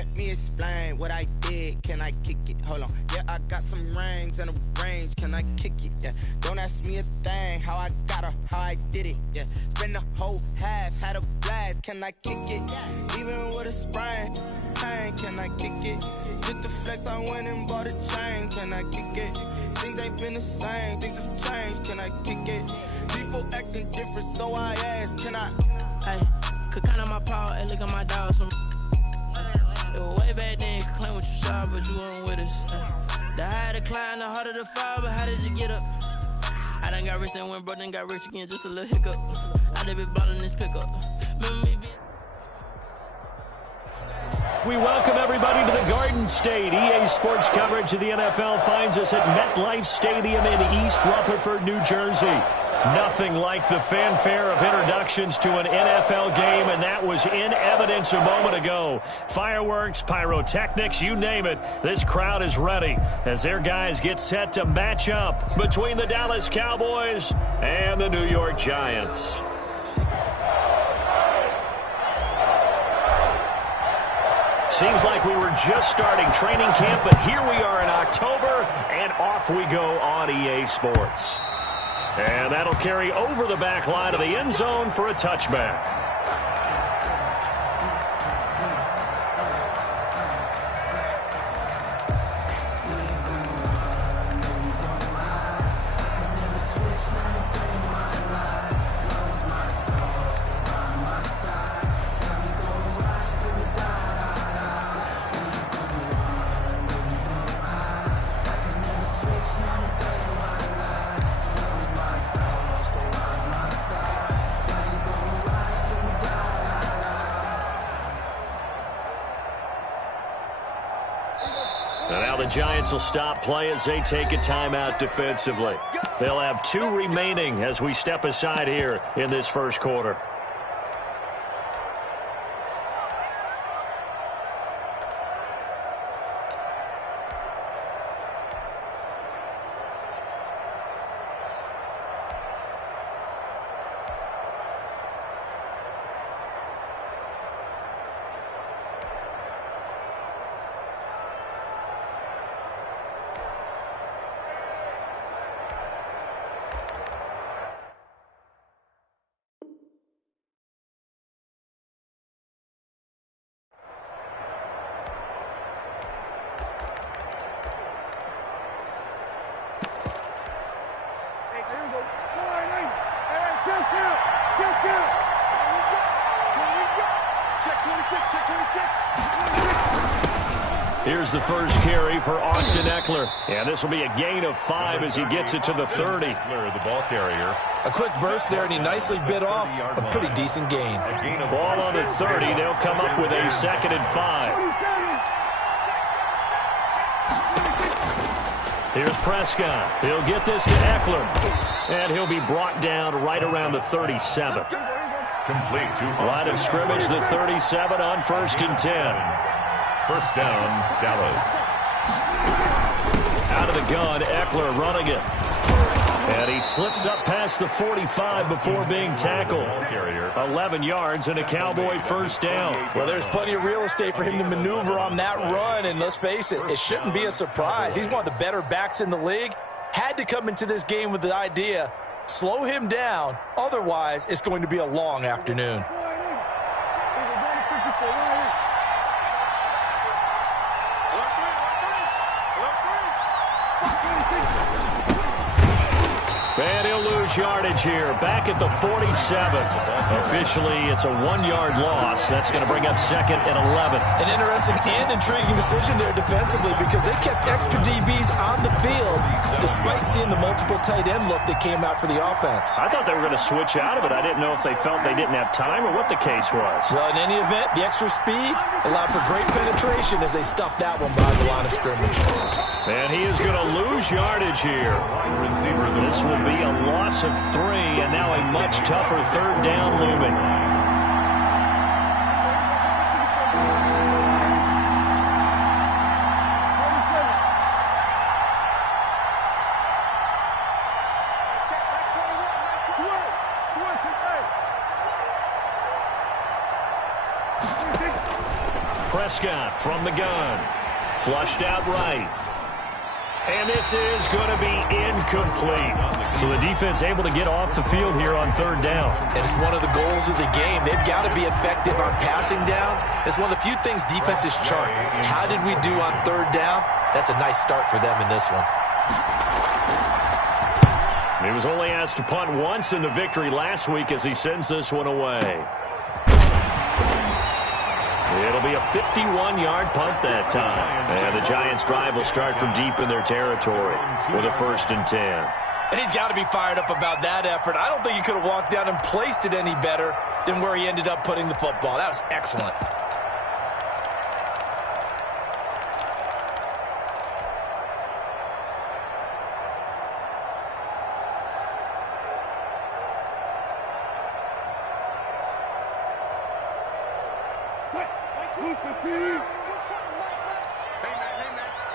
Let me explain what I did. Can I kick it? Hold on. Yeah, I got some rings and a range. Can I kick it? Yeah. Don't ask me a thing. How I got her, how I did it. Yeah. Spend the whole half, had a blast. Can I kick it? Even with a sprain, pain. Can I kick it? Just the flex, I went and bought a chain. Can I kick it? Things ain't been the same. Things have changed. Can I kick it? People acting different, so I ask. Can I? Hey, could count on my power and look at my dogs from. It was way back then, you could claim what you saw, but you weren't with us. The higher the climb, the harder the fall, but how did you get up? I done got rich and went broke, then got rich again, just a little hiccup. I done been ballin' this pickup. Remember me We welcome everybody to the Garden State. EA Sports coverage of the NFL finds us at MetLife Stadium in East Rutherford, New Jersey. Nothing like the fanfare of introductions to an NFL game, and that was in evidence a moment ago. Fireworks, pyrotechnics, you name it. This crowd is ready as their guys get set to match up between the Dallas Cowboys and the New York Giants. Seems like we were just starting training camp, but here we are in October, and off we go on EA Sports. And that'll carry over the back line of the end zone for a touchback. Giants will stop play as they take a timeout defensively. They'll have 2 remaining as we step aside here in this first quarter. Here's the first carry for Austin Eckler. And this will be a gain of 5 as he gets it to the 30. The ball carrier. A quick burst there, and he nicely bit off a pretty decent gain. Ball on the 30. They'll come up with a 2nd and 5. Here's Prescott. He'll get this to Eckler. And he'll be brought down right around the 37. Complete to line of scrimmage, the 37 on 1st and 10. First down, Dallas. Out of the gun, Eckler running it. And he slips up past the 45 before being tackled. 11 yards and a Cowboy first down. Well, there's plenty of real estate for him to maneuver on that run. And let's face it, it shouldn't be a surprise. He's one of the better backs in the league. Had to come into this game with the idea, slow him down. Otherwise, it's going to be a long afternoon. And he'll lose yardage here. Back at the 47. Officially, it's a 1-yard loss. That's going to bring up 2nd and 11. An interesting and intriguing decision there defensively because they kept extra DBs on the field despite seeing the multiple tight end look that came out for the offense. I thought they were going to switch out of it. I didn't know if they felt they didn't have time or what the case was. Well, in any event, the extra speed allowed for great penetration as they stuffed that one by the line of scrimmage. And he is going to lose yardage here. This will be a loss of 3, and now a much tougher 3rd down looming. Prescott from the gun. Flushed out right. And this is going to be incomplete. So the defense able to get off the field here on third down. And it's one of the goals of the game. They've got to be effective on passing downs. It's one of the few things defenses chart. How did we do on third down? That's a nice start for them in this one. He was only asked to punt once in the victory last week as he sends this one away. It'll be a 51-yard punt that time. And the Giants' drive will start from deep in their territory with a 1st and 10. And he's got to be fired up about that effort. I don't think he could have walked down and placed it any better than where he ended up putting the football. That was excellent.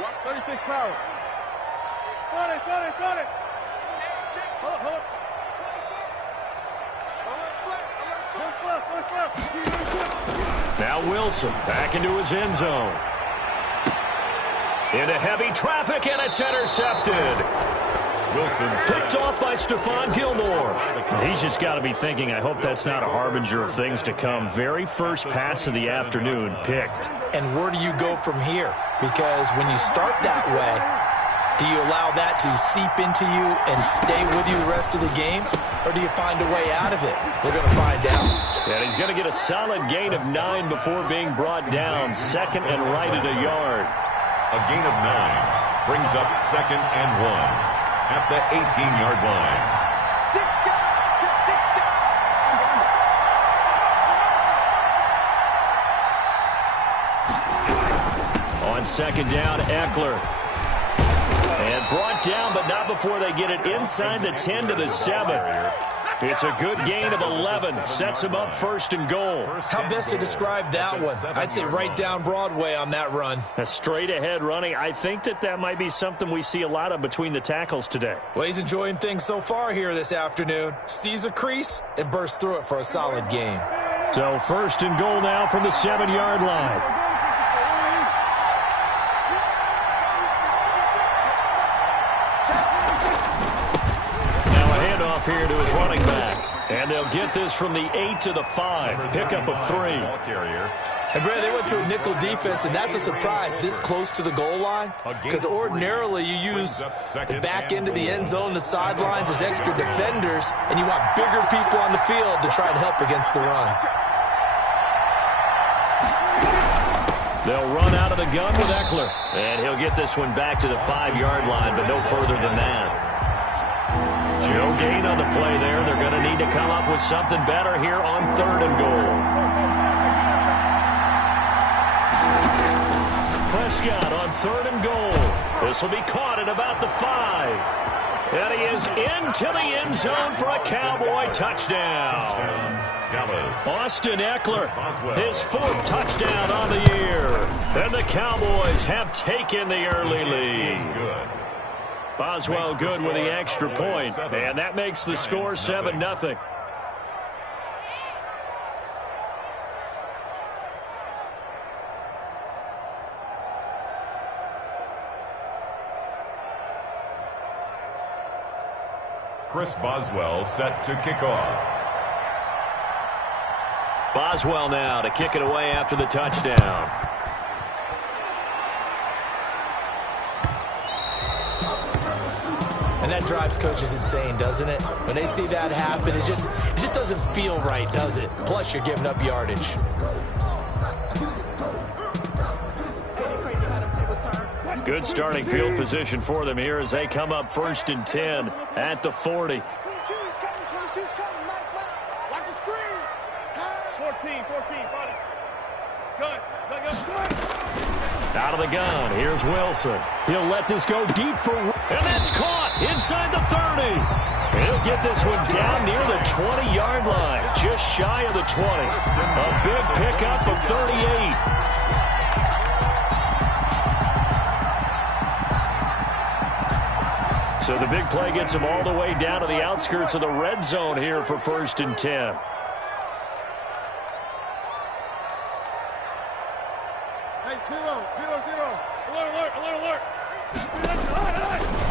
Watch 36 power. Got it. Hold up. Now Wilson back into his end zone. Into heavy traffic, and it's intercepted. Wilson's Picked off by Stephon Gilmore. He's just got to be thinking, I hope that's not a harbinger of things to come. Very first pass of the afternoon picked. And where do you go from here? Because when you start that way, do you allow that to seep into you and stay with you the rest of the game? Or do you find a way out of it? We're going to find out. And he's going to get a solid gain of 9 before being brought down. 2nd and right at a yard. a gain of 9 brings up 2nd and 1 at the 18-yard line. On 2nd down, Eckler. And brought down, but not before they get it inside the 10 to the 7. It's a good gain of 11. Sets him up 1st and goal. How best to describe that one? I'd say right down Broadway on that run. A straight-ahead running. I think that might be something we see a lot of between the tackles today. Well, he's enjoying things so far here this afternoon. Sees a crease and bursts through it for a solid gain. So 1st and goal now from the 7-yard line. Here to his running back. And they'll get this from the 8 to the 5. Pickup of 3. And Brad, they went to a nickel defense, and that's a surprise this close to the goal line. Because ordinarily you use the back end of the end zone, the sidelines as extra defenders, and you want bigger people on the field to try and help against the run. They'll run out of the gun with Eckler. And he'll get this one back to the 5-yard line, but no further than that. No gain on the play there. They're going to need to come up with something better here on 3rd and goal. Prescott on 3rd and goal. This will be caught at about the 5. And he is into the end zone for a Cowboy touchdown. Austin Eckler, his 4th touchdown on the year. And the Cowboys have taken the early lead. Boswell good with the extra point, and that makes the score 7-0. Chris Boswell set to kick off. Boswell now to kick it away after the touchdown. And that drives coaches insane, doesn't it? When they see that happen, it just doesn't feel right, does it? Plus, you're giving up yardage. Good starting field position for them here as they come up 1st and 10 at the 40. 22's coming, Mike. Watch the screen. 14, got it. Gun. Out of the gun, here's Wilson. He'll let this go deep for... And that's caught inside the 30. He'll get this one down near the 20-yard line, just shy of the 20. A big pickup of 38. So the big play gets him all the way down to the outskirts of the red zone here for 1st and 10. Hey, 0-0-0. Alert.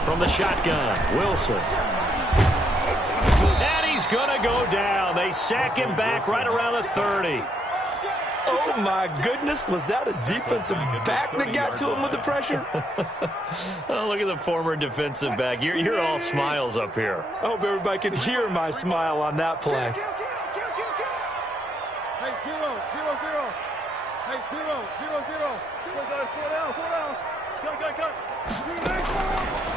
From the shotgun, Wilson. And he's going to go down. They sack him back right around the 30. Oh, my goodness. Was that a defensive back that got to him with the pressure? Oh, look at the former defensive back. You're all smiles up here. I hope everybody can hear my smile on that play. Hey, 0-0-0. Hey, 0-0-0. Four down. Cut.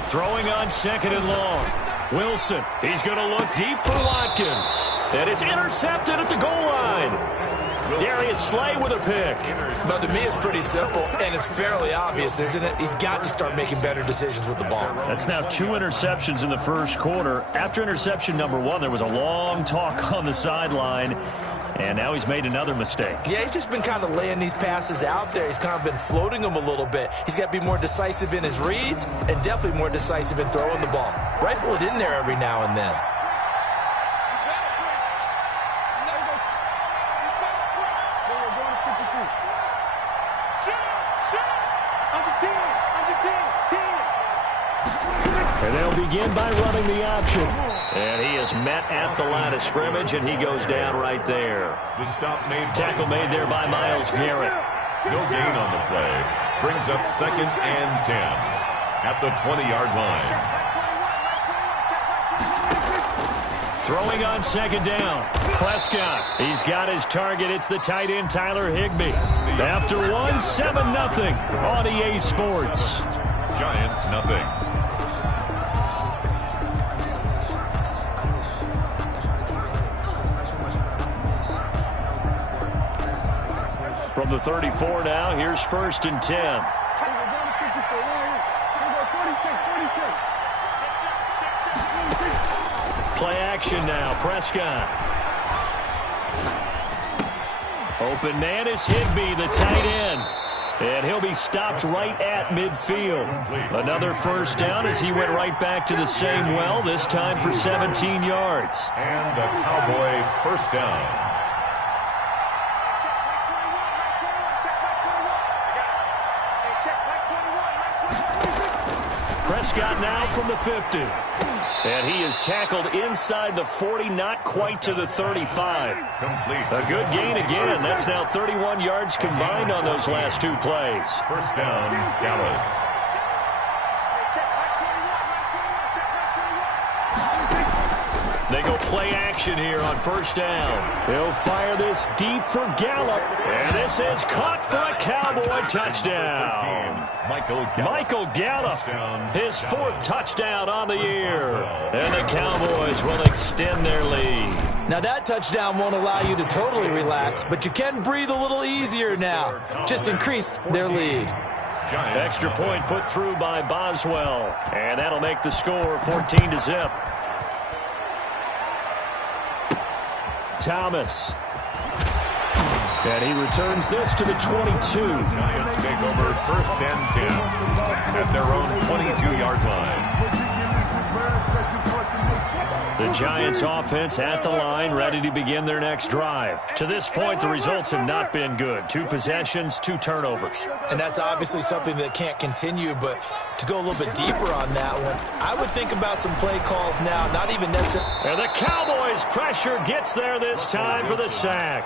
Throwing on second and long. Wilson, he's going to look deep for Watkins. And it's intercepted at the goal line. Darius Slay with a pick. But to me, it's pretty simple, and it's fairly obvious, isn't it? He's got to start making better decisions with the ball. That's now 2 interceptions in the first quarter. After interception number 1, there was a long talk on the sideline, and now he's made another mistake. Yeah, he's just been kind of laying these passes out there. He's kind of been floating them a little bit. He's got to be more decisive in his reads and definitely more decisive in throwing the ball. Rifle it in there every now and then. And they'll begin by running the option. And he is met at the line of scrimmage, and he goes down right there. The stop made. Tackle made there by Myles Garrett. No gain on the play. Brings up 2nd and 10 at the 20-yard line. Throwing on 2nd down. Prescott. He's got his target. It's the tight end, Tyler Higbee. After 1, 7-0 on EA Sports. Giants, nothing. From the 34 now, here's 1st and 10. Play action now, Prescott. Open man is Higbee, the tight end. And he'll be stopped right at midfield. Another first down as he went right back to the same well, this time for 17 yards. And a Cowboy first down. Prescott now from the 50. And he is tackled inside the 40, not quite to the 35. A good gain again. That's now 31 yards combined on those last 2 plays. First down, Dallas. They go play action here on first down. He'll fire this deep for Gallup. And this is caught for a Cowboy touchdown. Michael Gallup, his 4th touchdown on the year. And the Cowboys will extend their lead. Now that touchdown won't allow you to totally relax, but you can breathe a little easier now. Just increased their lead. Extra point put through by Boswell. And that'll make the score 14-0. Thomas. And he returns this to the 22. Giants take over 1st and 10 at their own 22-yard line. The Giants offense at the line, ready to begin their next drive. To this point, the results have not been good. 2 possessions, 2 turnovers. And that's obviously something that can't continue, but to go a little bit deeper on that one, I would think about some play calls now, not even necessarily. And the Cowboys' pressure gets there this time for the sack.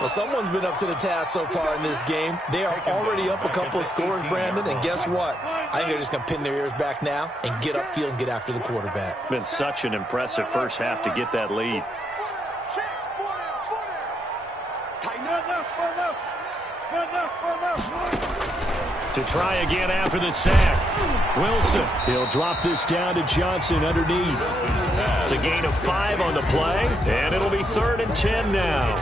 Well, someone's been up to the task so far in this game. They are already up a couple of scores, Brandon, and guess what? I think they're just going to pin their ears back now and get upfield and get after the quarterback. Been such an impressive first half to get that lead. To try again after the sack. Wilson, he'll drop this down to Johnson underneath. It's a gain of 5 on the play, and it'll be 3rd and 10 now.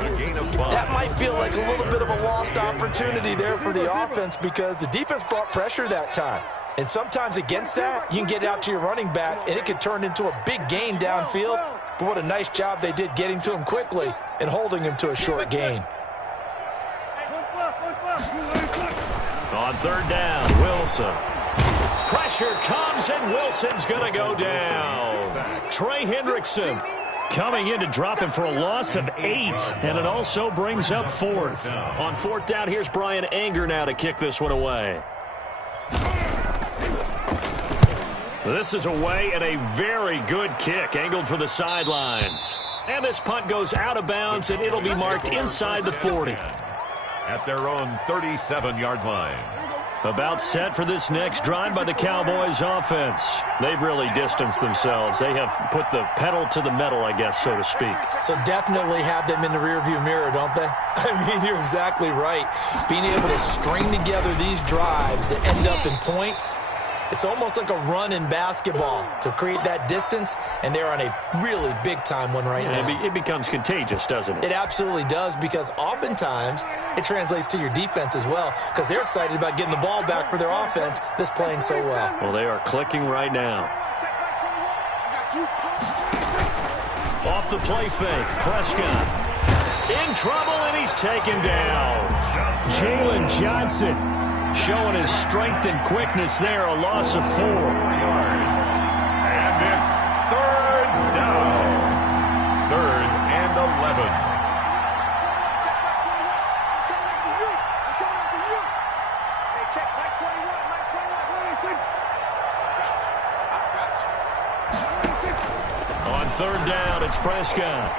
That might feel like a little bit of a lost opportunity there for the offense because the defense brought pressure that time. And sometimes against that, you can get out to your running back, and it could turn into a big gain downfield. But what a nice job they did getting to him quickly and holding him to a short gain. On 3rd down, Wilson. Pressure comes, and Wilson's going to go down. Trey Hendrickson coming in to drop him for a loss of 8, and it also brings up 4th. On 4th down, here's Brian Anger now to kick this one away. This is away and a very good kick, angled for the sidelines. And this punt goes out of bounds, and it'll be marked inside the 40. At their own 37-yard line. About set for this next drive by the Cowboys offense. They've really distanced themselves. They have put the pedal to the metal, I guess, so to speak. So definitely have them in the rearview mirror, don't they? I mean, you're exactly right. Being able to string together these drives that end up in points, it's almost like a run in basketball to create that distance, and they're on a really big-time one right now. It becomes contagious, doesn't it? It absolutely does, because oftentimes it translates to your defense as well, because they're excited about getting the ball back for their offense that's playing so well. Well, they are clicking right now. Off the play fake, Prescott. In trouble, and he's taken down. Jalen Johnson showing his strength and quickness there, a loss of 4 yards. And it's 3rd down. 3rd and 11. On 3rd down, it's Prescott.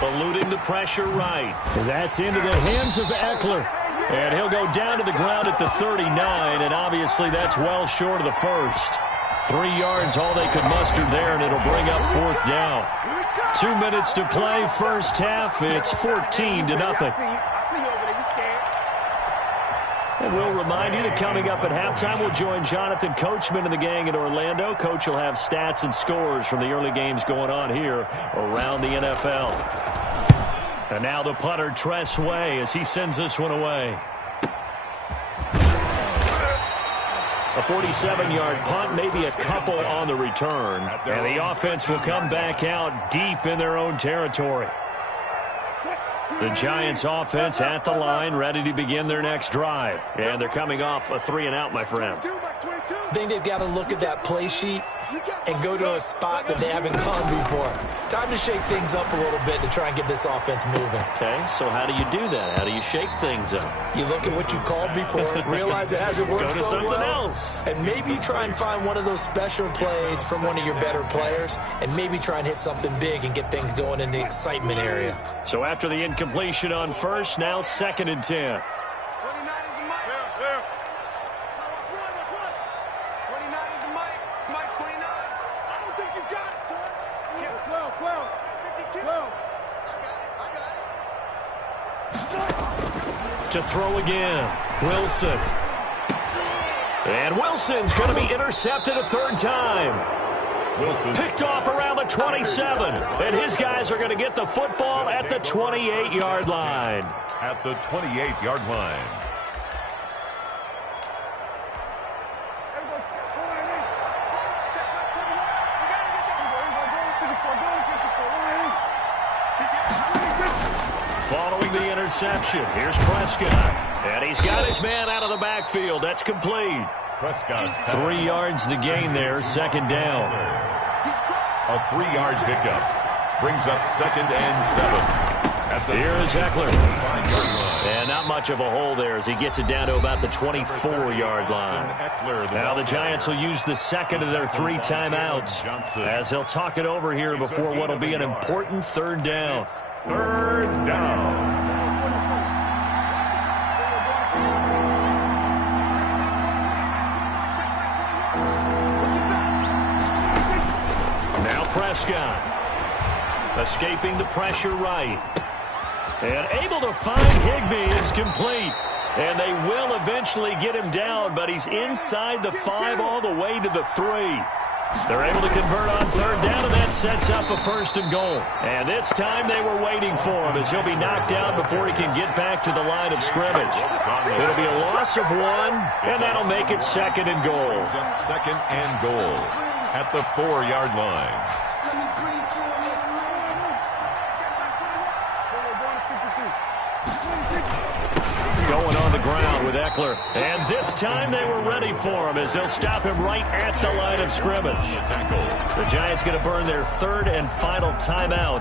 Eluding the pressure right. That's into the hands of Eckler. And he'll go down to the ground at the 39, and obviously that's well short of the first. 3 yards, all they could muster there, and it'll bring up 4th down. 2 minutes to play, first half. It's 14-0. And we'll remind you that coming up at halftime, we'll join Jonathan Coachman and the gang in Orlando. Coach will have stats and scores from the early games going on here around the NFL. And now the punter, Tress Way, as he sends this one away. A 47-yard punt, maybe a couple on the return. And the offense will come back out deep in their own territory. The Giants offense at the line, ready to begin their next drive. And they're coming off a 3-and-out, my friend. I think they've got to look at that play sheet and go to a spot that they haven't gone before. Time to shake things up a little bit to try and get this offense moving. Okay, so how do you do that? How do you shake things up? You look at what you called before, realize it hasn't worked go to so something well, else. and maybe try and find one of those special plays from one of your better players, and maybe try and hit something big and get things going in the excitement area. So after the incompletion on first, now 2nd and 10. To throw again, Wilson. And Wilson's going to be intercepted a 3rd time. Wilson picked off around the 27. And his guys are going to get the football at the 28-yard line. At the 28-yard line. Following the interception, here's Prescott. And he's got his man out of the backfield. That's complete. Prescott's 3 yards the gain there, 2nd down. A 3-yard pickup brings up 2nd and 7. Here's Eckler. And not much of a hole there as he gets it down to about the 24-yard line. Now the Giants will use the 2nd of their 3 timeouts as they'll talk it over here before what will be an important 3rd down. 3rd down. Now Prescott. Escaping the pressure right. And able to find Higbee. It's complete. And they will eventually get him down, but he's inside the 5 all the way to the 3. They're able to convert on 3rd down, and that sets up a 1st and goal. And this time they were waiting for him as he'll be knocked down before he can get back to the line of scrimmage. It'll be a loss of 1, and that'll make it 2nd and goal. 2nd and goal at the 4-yard line. Going on the ground with Eckler. And this time they were ready for him as they'll stop him right at the line of scrimmage. The Giants going to burn their third and final timeout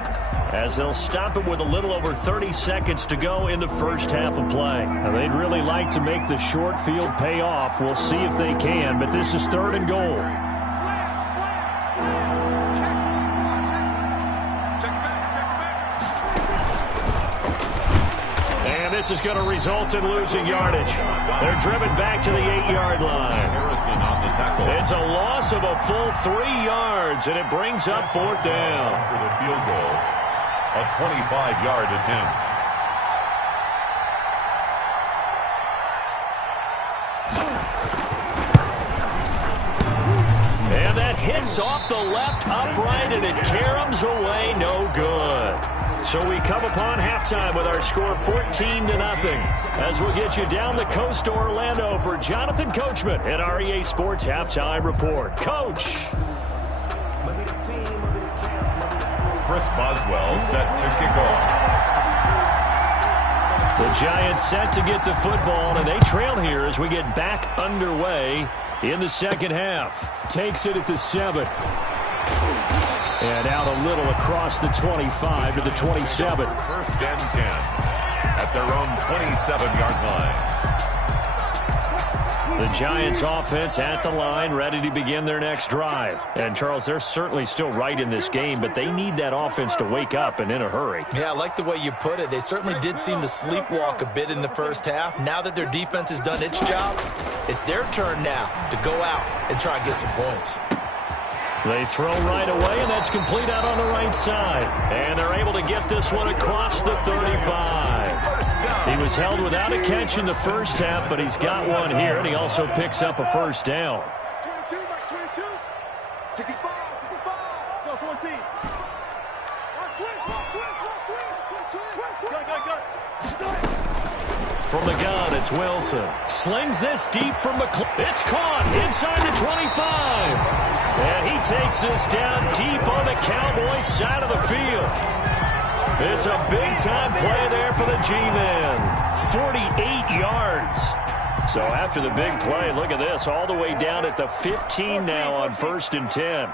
as they'll stop him with a little over 30 seconds to go in the first half of play. Now, they'd really like to make the short field pay off. We'll see if they can, but this is 3rd and goal. And this is going to result in losing yardage. They're driven back to the 8-yard line. Harrison on the tackle. It's a loss of a full 3 yards, and it brings up 4th down. For the field goal, a 25-yard attempt. And that hits off the left upright, and it caroms away, no good. So we come upon halftime with our score 14-0 as we'll get you down the coast to Orlando for Jonathan Coachman at our EA Sports Halftime Report. Coach. Chris Boswell set to kick off. The Giants set to get the football, and they trail here as we get back underway in the second half. Takes it at the 7. And out a little across the 25 to the 27. 1st and 10 at their own 27-yard line. The Giants offense at the line, ready to begin their next drive. And, Charles, they're certainly still right in this game, but they need that offense to wake up and in a hurry. Yeah, I like the way you put it. They certainly did seem to sleepwalk a bit in the first half. Now that their defense has done its job, it's their turn now to go out and try and get some points. They throw right away, and that's complete out on the right side. And they're able to get this one across the 35. He was held without a catch in the first half, but he's got one here, and he also picks up a first down. 22, 65, go 14. From the gun, it's Wilson. Slings this deep from McClellan. It's caught inside the 25. And he takes this down deep on the Cowboys side of the field. It's a big-time play there for the G-Men. 48 yards. So after the big play, look at this, all the way down at the 15 now on 1st and 10.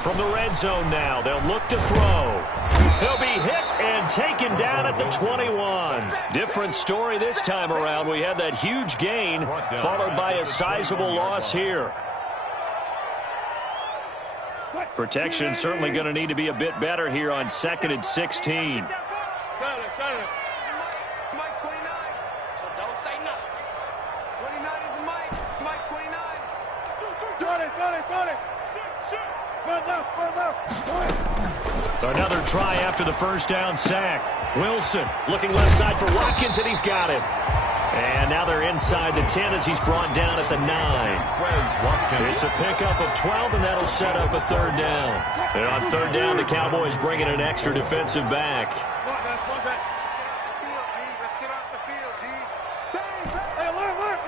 From the red zone now, they'll look to throw. He'll be hit and taken down at the 21. Different story this time around. We had that huge gain followed by a sizable loss here. Protection certainly going to need to be a bit better here on 2nd and 16. Got it. Mike 29. So don't say nothing. 29 is Mike. Mike 29. Got it. Shoot. Run left. Another try after the first down sack. Wilson looking left side for Watkins, and he's got it. And now they're inside the 10 as he's brought down at the 9. It's a pickup of 12, and that'll set up a 3rd down. And on 3rd down, the Cowboys bring in an extra defensive back. Let's get off the field, D. Hey, alert.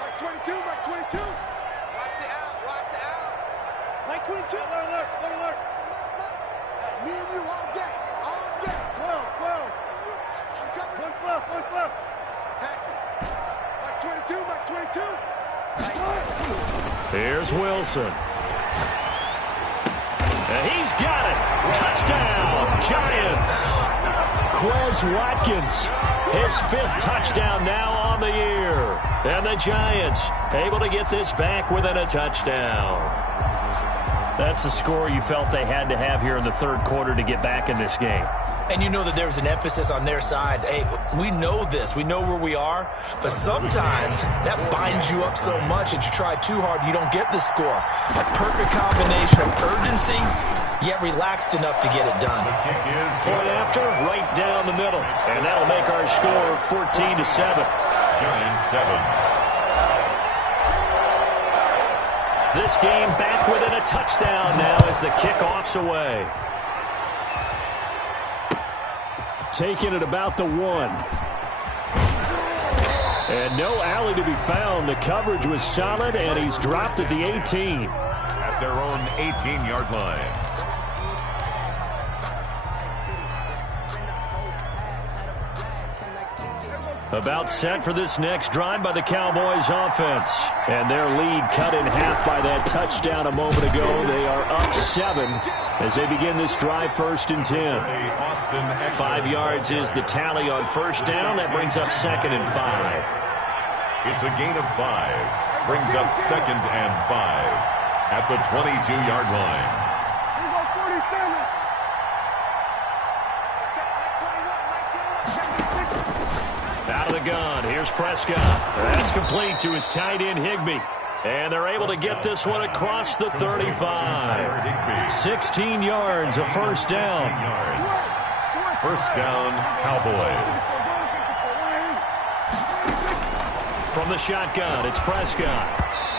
Mike 22. Watch the out. Mike 22. Alert. Me and you all day. 12. I'm coming. One left. Patrick. Mike 22. Here's Wilson. And he's got it. Touchdown, Giants. Quez Watkins, his 5th touchdown now on the year. And the Giants able to get this back within a touchdown. That's a score you felt they had to have here in the 3rd quarter to get back in this game. And you know that there's an emphasis on their side. Hey, we know this. We know where we are. But sometimes that binds you up so much that you try too hard, you don't get the score. A perfect combination of urgency, yet relaxed enough to get it done. Point after, right down the middle. And that'll make our score 14-7. Giants 7. This game back within a touchdown now as the kickoff's away. Taken at about the 1. And no alley to be found. The coverage was solid, and he's dropped at the 18. At their own 18-yard line. About set for this next drive by the Cowboys offense. And their lead cut in half by that touchdown a moment ago. They are up 7 as they begin this drive, 1st and 10. 5 yards is the tally on first down. That brings up 2nd and 5. It's a gain of 5. Brings up 2nd and 5 at the 22-yard line. Out of the gun, here's Prescott. That's complete to his tight end, Higbee. And they're able to get this one across the 35. 16 yards, a first down. First down, Cowboys. From the shotgun, it's Prescott.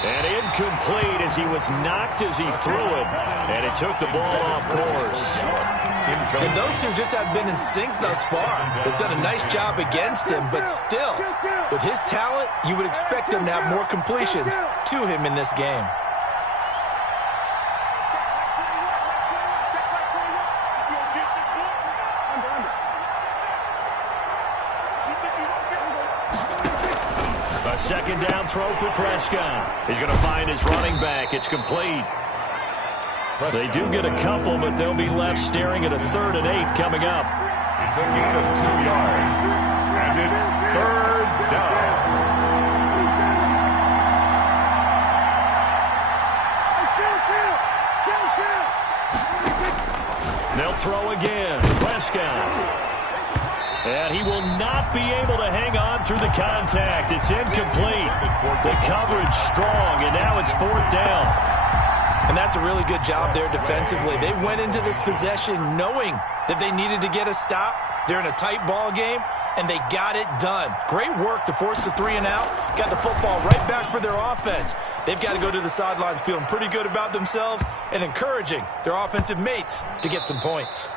And incomplete as he was knocked as he threw it. And it took the ball off course. And those two just have been in sync thus far. They've done a nice job against him, but still, with his talent, you would expect him to have more completions to him in this game. A second down throw for Prescott. He's going to find his running back. It's complete. They do get a couple, but they'll be left staring at a 3rd and 8 coming up. It's a gain of 2 yards, and it's 3rd down. They'll throw again. Prescott. And he will not be able to hang on through the contact. It's incomplete. The coverage strong, and now it's 4th down. And that's a really good job there defensively. They went into this possession knowing that they needed to get a stop. They're in a tight ball game, and they got it done. Great work to force the 3 and out. Got the football right back for their offense. They've got to go to the sidelines feeling pretty good about themselves and encouraging their offensive mates to get some points.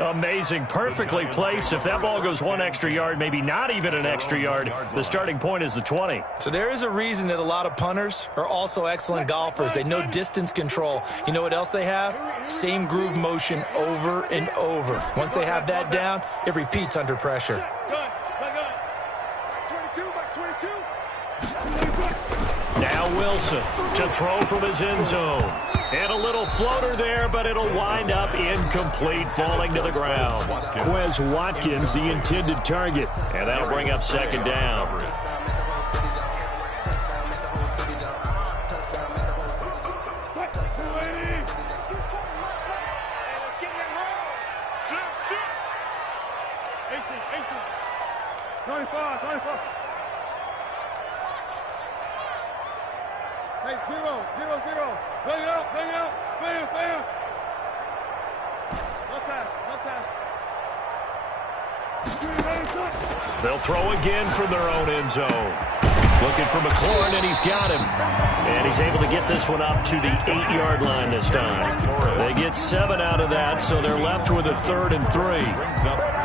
Amazing. Perfectly placed. If that ball goes 1 extra yard, maybe not even an extra yard, the starting point is the 20. So there is a reason that a lot of punters are also excellent golfers. They know distance control. You know what else they have? Same groove motion over and over. Once they have that down, it repeats under pressure. Now Wilson to throw from his end zone. And a little floater there, but it'll wind up incomplete, falling to the ground. Quez Watkins, the intended target. And that'll bring up 2nd down. Hey, 0-0-0. Bring it up, bam, bam. No pass. They'll throw again from their own end zone. Looking for McLaurin, and he's got him. And he's able to get this one up to the 8-yard line this time. They get 7 out of that, so they're left with a 3rd and 3.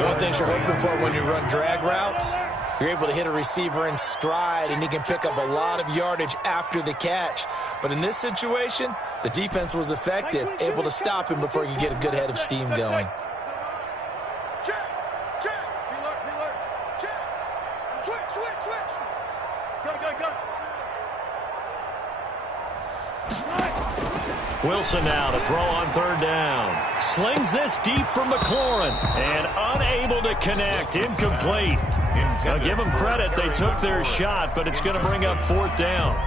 One thing you're hoping for when you run drag routes, you're able to hit a receiver in stride, and he can pick up a lot of yardage after the catch. But in this situation, the defense was effective, able to stop him before you get a good head of steam going. Check. Reload. Check. Switch. Go. Wilson now to throw on 3rd down. Slings this deep from McLaurin, and unable to connect. Incomplete. Now give them credit. They took their shot, but it's going to bring up 4th down.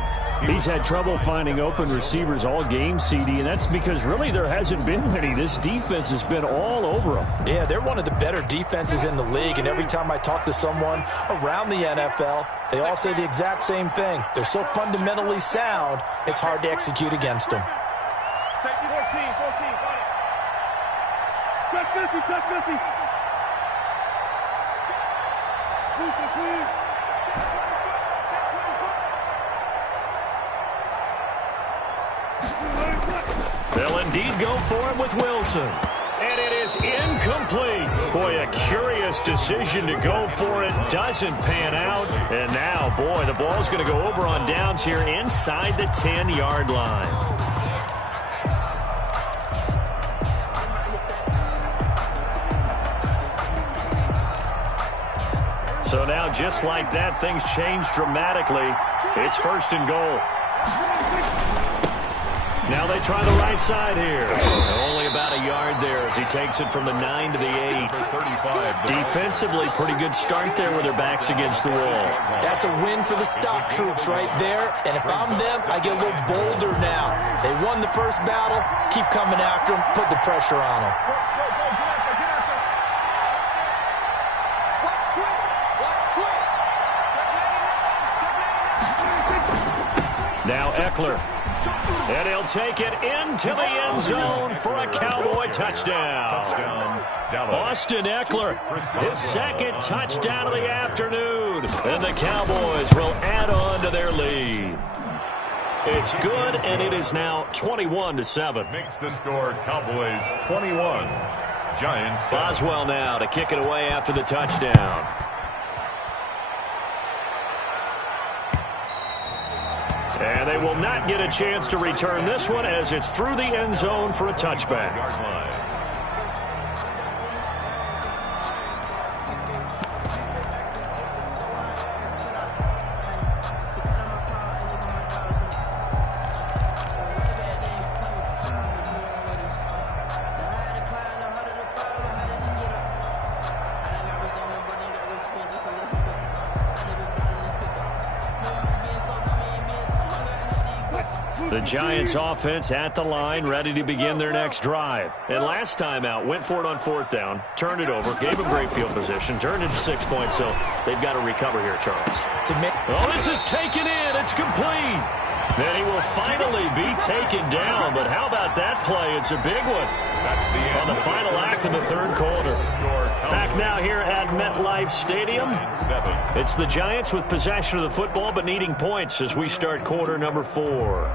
He's had trouble finding open receivers all game, CD, and that's because really there hasn't been many. This defense has been all over them. Yeah, they're one of the better defenses in the league, and every time I talk to someone around the NFL, they all say the exact same thing. They're so fundamentally sound, it's hard to execute against them. 14, got it. Check 50. They'll indeed go for it with Wilson. And it is incomplete. Boy, a curious decision to go for it. Doesn't pan out. And now, boy, the ball's going to go over on downs here inside the 10-yard line. So now, just like that, things change dramatically. It's 1st and goal. Now they try the right side here. Only about a yard there as he takes it from the 9 to the 8. Defensively, pretty good start there with their backs against the wall. That's a win for the stock troops right there. And if I'm them, I get a little bolder now. They won the first battle. Keep coming after them. Put the pressure on them. Now Eckler. And he'll take it into the end zone for a Cowboy touchdown. Austin Eckler, his 2nd touchdown of the afternoon. And the Cowboys will add on to their lead. It's good, and it is now 21-7. Makes the score Cowboys 21. Giants 7. Boswell now to kick it away after the touchdown. And they will not get a chance to return this one as it's through the end zone for a touchback. The Giants offense at the line, ready to begin their next drive. And last time out, went for it on 4th down, turned it over, gave them great field position, turned it to 6 points, so they've got to recover here, Charles. Oh, this is taken in. It's complete. Then he will finally be taken down, but how about that play? It's a big one on the final act of the 3rd quarter. Back now here at MetLife Stadium. It's the Giants with possession of the football, but needing points as we start quarter number 4.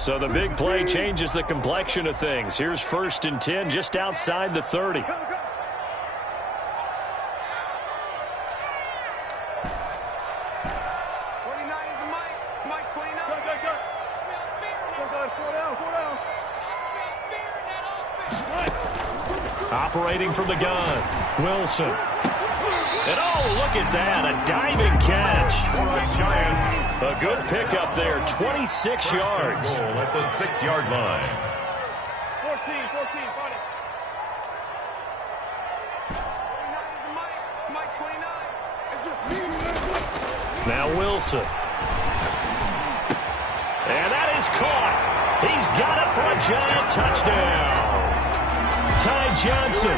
So the big play changes the complexion of things. Here's 1st and 10 just outside the 30. Operating from the gun, Wilson. And oh, look at that, a diving catch. A good pickup there, 26 yards. At the 6-yard line. 14, Now Wilson. And that is caught. He's got it for a Giant touchdown. Ty Johnson,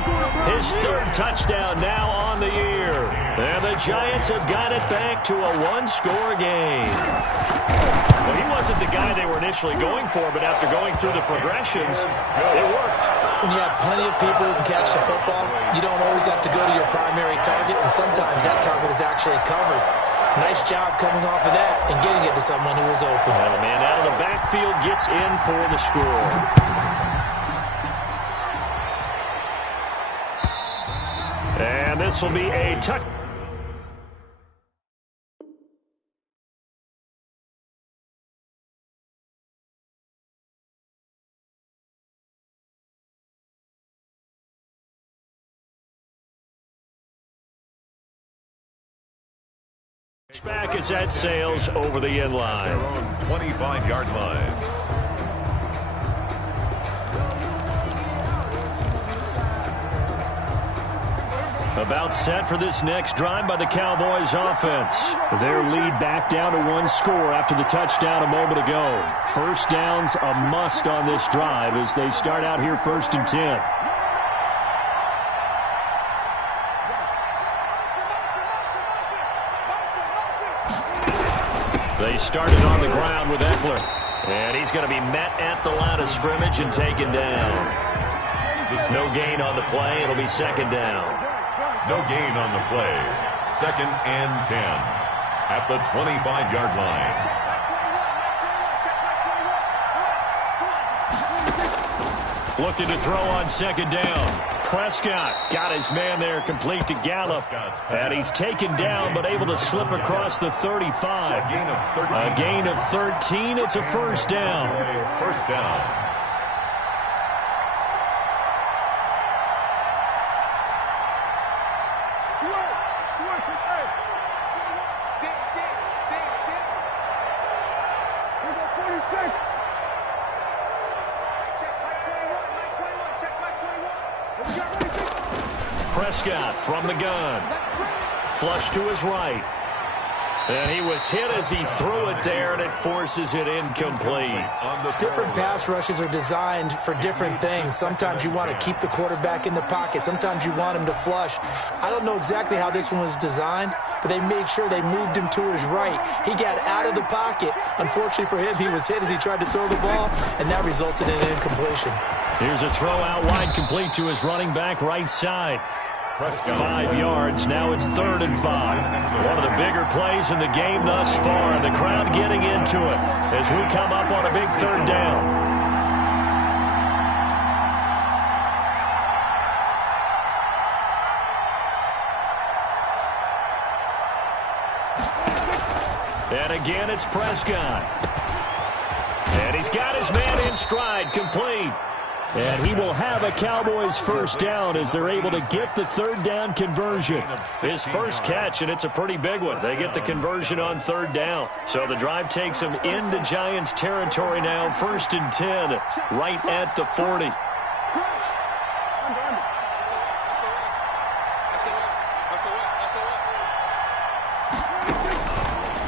his 3rd touchdown now on the year. And the Giants have got it back to a 1-score game. Well, he wasn't the guy they were initially going for, but after going through the progressions, it worked. When you have plenty of people who can catch the football, you don't always have to go to your primary target, and sometimes that target is actually covered. Nice job coming off of that and getting it to someone who was open. Well, the man out of the backfield gets in for the score. And this will be a touch. Back is at Sales over the end line. Their own 25-yard line. About set for this next drive by the Cowboys offense. Their lead back down to 1 score after the touchdown a moment ago. 1st down's a must on this drive as they start out here 1st and 10. They started on the ground with Eckler. And he's going to be met at the line of scrimmage and taken down. No gain on the play. It'll be 2nd down. No gain on the play. 2nd and 10 at the 25-yard line. Looking to throw on 2nd down. Prescott got his man there complete to Gallup. And he's taken down but able to slip across the 35. A gain of 13. It's a 1st down. 1st down. Prescott from the gun. Flush to his right. And he was hit as he threw it there, and it forces it incomplete. Different pass rushes are designed for different things. Sometimes you want to keep the quarterback in the pocket. Sometimes you want him to flush. I don't know exactly how this one was designed, but they made sure they moved him to his right. He got out of the pocket. Unfortunately for him, he was hit as he tried to throw the ball, and that resulted in an incompletion. Here's a throw out wide, complete to his running back right side. 5 yards. Now it's 3rd and 5. One of the bigger plays in the game thus far. The crowd getting into it as we come up on a big 3rd down. And again, it's Prescott. And he's got his man in stride, complete. And he will have a Cowboys first down as they're able to get the 3rd down conversion. His first catch, and it's a pretty big one. They get the conversion on 3rd down. So the drive takes them into Giants territory now. 1st and 10, right at the 40.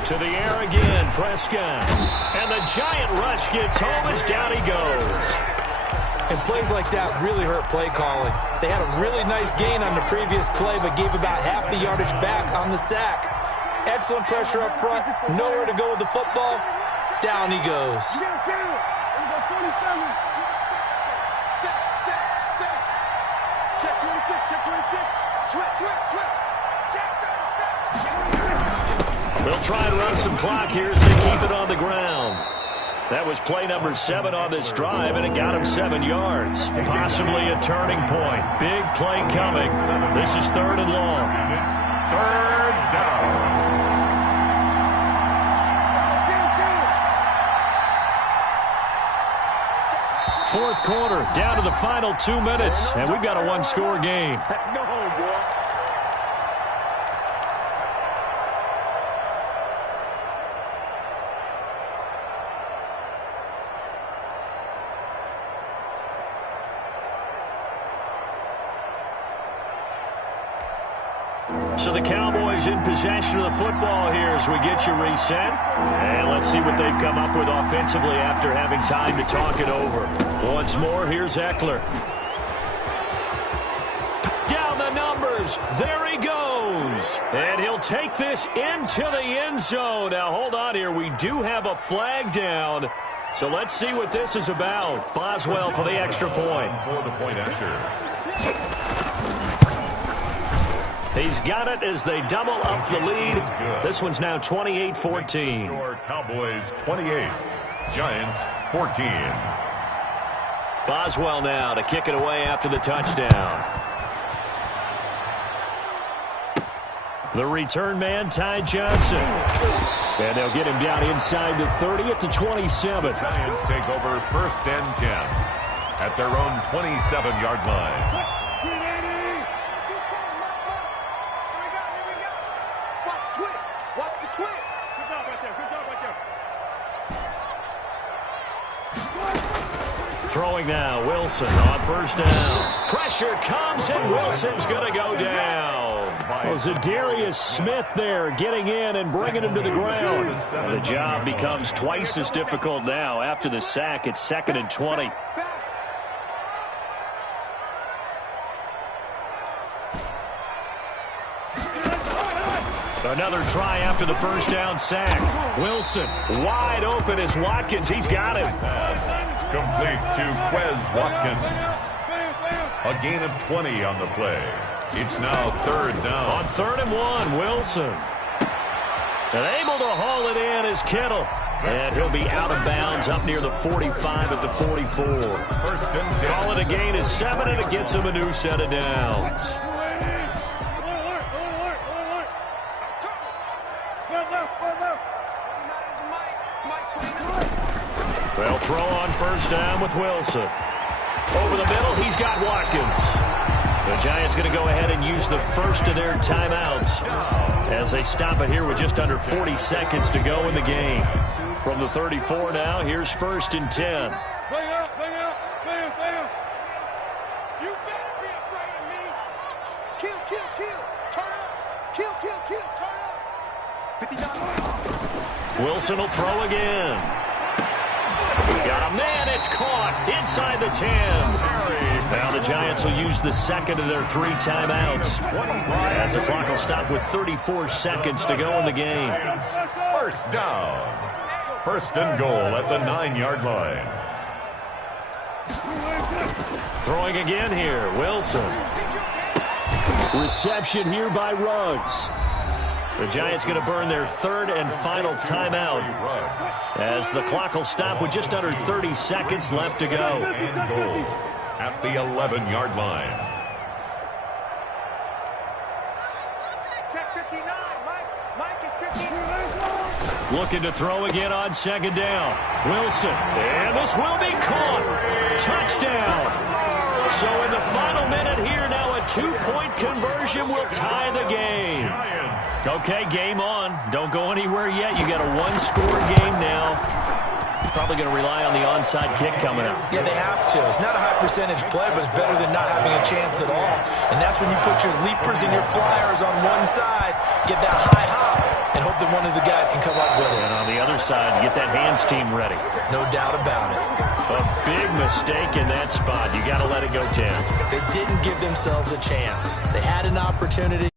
To the air again, Prescott. And the Giant rush gets home as down he goes. And plays like that really hurt play calling. They had a really nice gain on the previous play, but gave about half the yardage back on the sack. Excellent pressure up front. Nowhere to go with the football. Down he goes. Check 26, check 26. Switch. They'll try and run some clock here as they keep it on the ground. That was play number 7 on this drive, and it got him 7 yards. Possibly a turning point. Big play coming. This is 3rd and long. It's 3rd down. 4th quarter, down to the final 2 minutes, and we've got a 1-score game. Let's go home, boy. So the Cowboys in possession of the football here as we get you reset. And let's see what they've come up with offensively after having time to talk it over. Once more, here's Eckler. Down the numbers. There he goes. And he'll take this into the end zone. Now, hold on here. We do have a flag down. So let's see what this is about. Boswell for the extra point. For the point after. He's got it as they double up the lead. This one's now 28-14. Score Cowboys 28, Giants 14. Boswell now to kick it away after the touchdown. The return man, Ty Johnson. And they'll get him down inside the 30 at the 27. Giants take over 1st and 10 at their own 27-yard line. Throwing now, Wilson on 1st down. Pressure comes, and Wilson's going to go down. Well, Zadarius Smith there getting in and bringing him to the ground. The job becomes twice as difficult now. After the sack, it's 2nd and 20. Another try after the 1st down sack. Wilson wide open as Watkins. He's got him. Complete to Quez Watkins. A gain of 20 on the play. It's now 3rd down. On 3rd and 1, Wilson. And able to haul it in is Kittle. And he'll be out of bounds up near the 45 at the 44. 1st and 10. Call it a gain of 7, and it gets him a new set of downs. They'll throw on 1st down with Wilson. Over the middle, he's got Watkins. The Giants going to go ahead and use the first of their timeouts as they stop it here with just under 40 seconds to go in the game. From the 34 now, here's 1st and 10. Bang out, bam. You better be afraid of me. Kill. Wilson will throw again. Got a man, it's caught inside the 10. Now the Giants will use the second of their 3 timeouts, as the clock will stop with 34 seconds to go in the game. First down. First and goal at the 9-yard line. Throwing again here, Wilson. Reception here by Ruggs. The Giants going to burn their 3rd and final timeout, as the clock will stop with just under 30 seconds left to go. And goal at the 11-yard line. Check 59. Mike is 15. Looking to throw again on 2nd down. Wilson, and this will be caught. Touchdown. So in the final minute here, now a 2-point conversion will tie the game. Okay, game on. Don't go anywhere yet. You got a 1-score game now. Probably going to rely on the onside kick coming up. Yeah, they have to. It's not a high percentage play, but it's better than not having a chance at all. And that's when you put your leapers and your flyers on one side, get that high hop, and hope that one of the guys can come up with it. And on the other side, get that hands team ready. No doubt about it. A big mistake in that spot. You got to let it go 10. They didn't give themselves a chance. They had an opportunity.